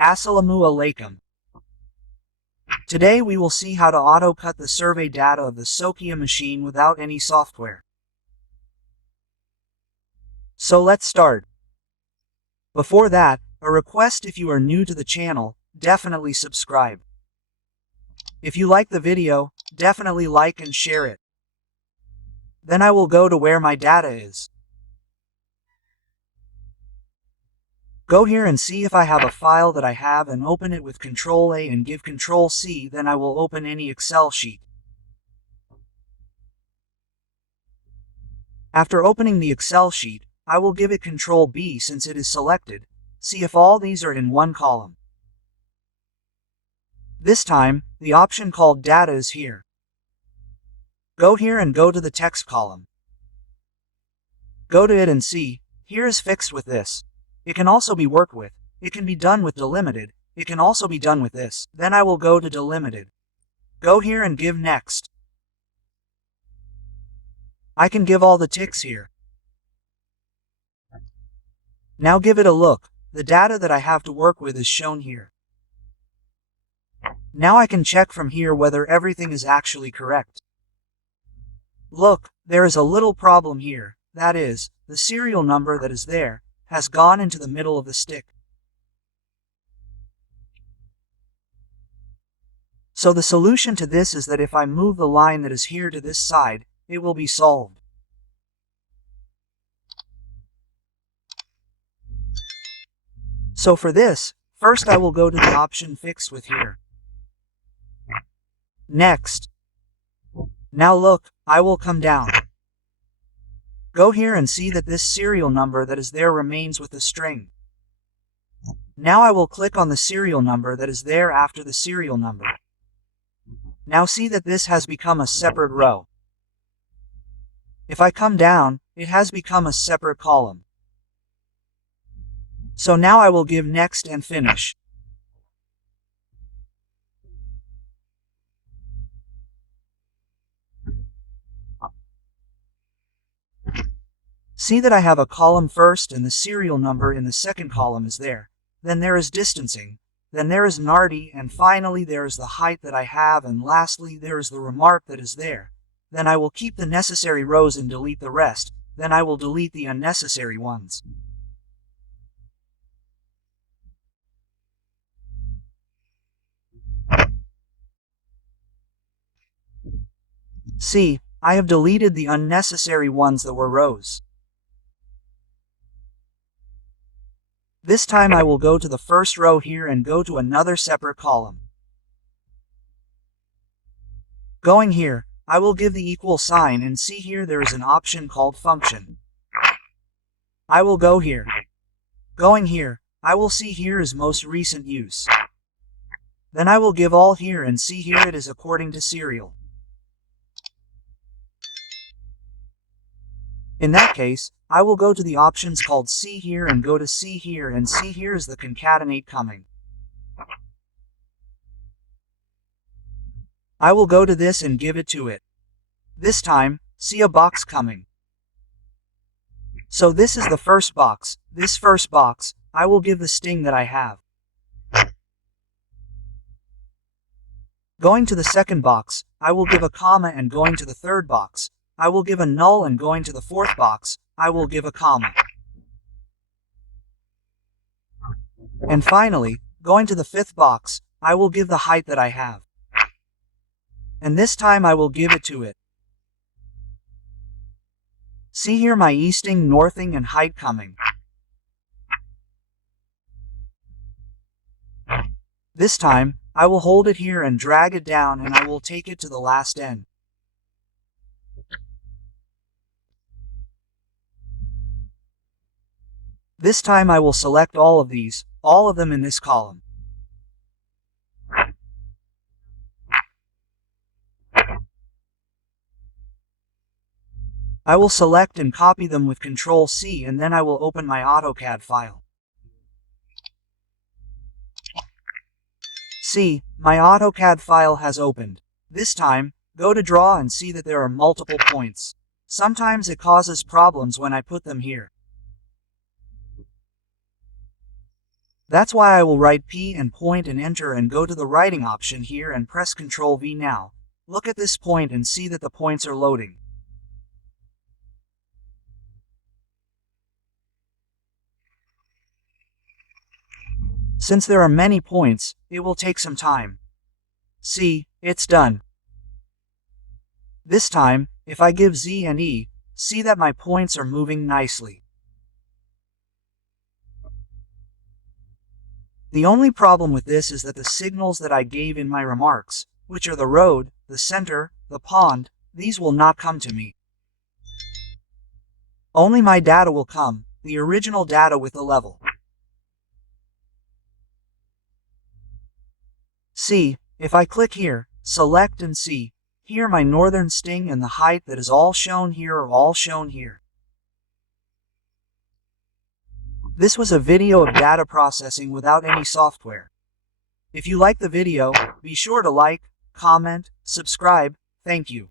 Assalamu alaikum. Today we will see how to auto-cut the survey data of the Sokkia machine without any software. So let's start. Before that, a request: if you are new to the channel, definitely subscribe. If you like the video, definitely like and share it. Then I will go to where my data is. Go here and see if I have a file that I have and open it with Ctrl A and give Ctrl C, then I will open any Excel sheet. After opening the Excel sheet, I will give it Ctrl B since it is selected. See if all these are in one column. This time, the option called Data is here. Go here and go to the text column. Go to it and see, here is fixed with this. It can also be worked with. It can be done with delimited. It can also be done with this. Then I will go to delimited. Go here and give next. I can give all the ticks here. Now give it a look. The data that I have to work with is shown here. Now I can check from here whether everything is actually correct. Look, there is a little problem here. That is, the serial number that is there has gone into the middle of the stick. So the solution to this is that if I move the line that is here to this side, it will be solved. So for this, first I will go to the option Fix with here. Next. Now look, I will come down. Go here and see that this serial number that is there remains with the string. Now I will click on the serial number that is there after the serial number. Now see that this has become a separate row. If I come down, it has become a separate column. So now I will give next and finish. See that I have a column first and the serial number in the second column is there. Then there is distancing. Then there is NARDI, and finally there is the height that I have, and lastly there is the remark that is there. Then I will keep the necessary rows and delete the rest. Then I will delete the unnecessary ones. See, I have deleted the unnecessary ones that were rows. This time I will go to the first row here and go to another separate column. Going here, I will give the equal sign and see here there is an option called function. I will go here. Going here, I will see here is most recent use. Then I will give all here and see here it is according to serial. In that case, I will go to the options called See here and go to See here and see here is the concatenate coming. I will go to this and give it to it. This time, see a box coming. So this is the first box. This first box, I will give the sting that I have. Going to the second box, I will give a comma, and going to the third box, I will give a null, and going to the fourth box, I will give a comma. And finally, going to the fifth box, I will give the height that I have. And this time I will give it to it. See here my easting, northing, and height coming. This time, I will hold it here and drag it down, and I will take it to the last end. This time I will select all of these, all of them in this column. I will select and copy them with Ctrl C, and then I will open my AutoCAD file. See, my AutoCAD file has opened. This time, go to Draw and see that there are multiple points. Sometimes it causes problems when I put them here. That's why I will write P and point and enter and go to the writing option here and press Ctrl V now. Look at this point and see that the points are loading. Since there are many points, it will take some time. See, it's done. This time, if I give Z and E, see that my points are moving nicely. The only problem with this is that the signals that I gave in my remarks, which are the road, the center, the pond, these will not come to me. Only my data will come, the original data with the level. See, if I click here, select and see, here my northern sting and the height that is all shown here are all shown here. This was a video of data processing without any software. If you like the video, be sure to like, comment, subscribe. Thank you.